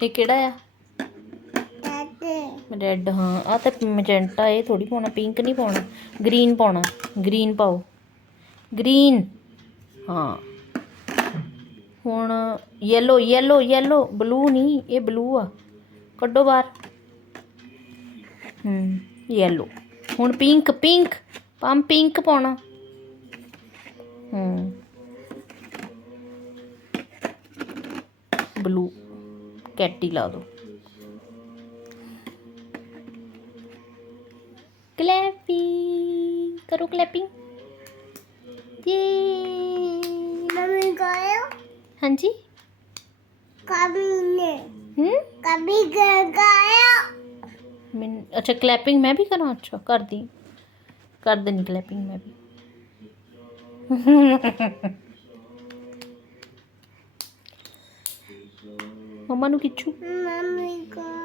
ਇਹ ਕਿਹੜਾ ਆ? ਰੈੱਡ। ਹਾਂ ਆ ਤਾਂ ਮੈਜੈਂਟਾ, ਇਹ ਥੋੜੀ ਪਾਉਣਾ, ਪਿੰਕ ਨਹੀਂ ਪਾਉਣਾ, ਗ੍ਰੀਨ ਪਾਉਣਾ। ਗ੍ਰੀਨ ਪਾਓ, ਗ੍ਰੀਨ। ਹਾਂ ਹੁਣ ਯੈਲੋ ਯੈਲੋ ਯੈਲੋ, ਬਲੂ ਨਹੀਂ, ਇਹ ਬਲੂ ਆ, ਕੱਢੋ ਬਾਹਰ। ਯੈਲੋ। ਹੁਣ ਪਿੰਕ, ਪਿੰਕ ਪਾਮ, ਪਿੰਕ ਪਾਉਣਾ। ਬਲੂ, ਕੈਟੀ ਲਾ ਦੋ। क्लैपिंग करो, क्लैपिंग। ये मम्मी गाया। हाँ जी। कभी ने कभी गाया। मैं अच्छा क्लैपिंग मैं भी करा? अच्छा कर दी, कर देनी क्लैपिंग मैं भी। मम्मा नू खिचू। मम्मी को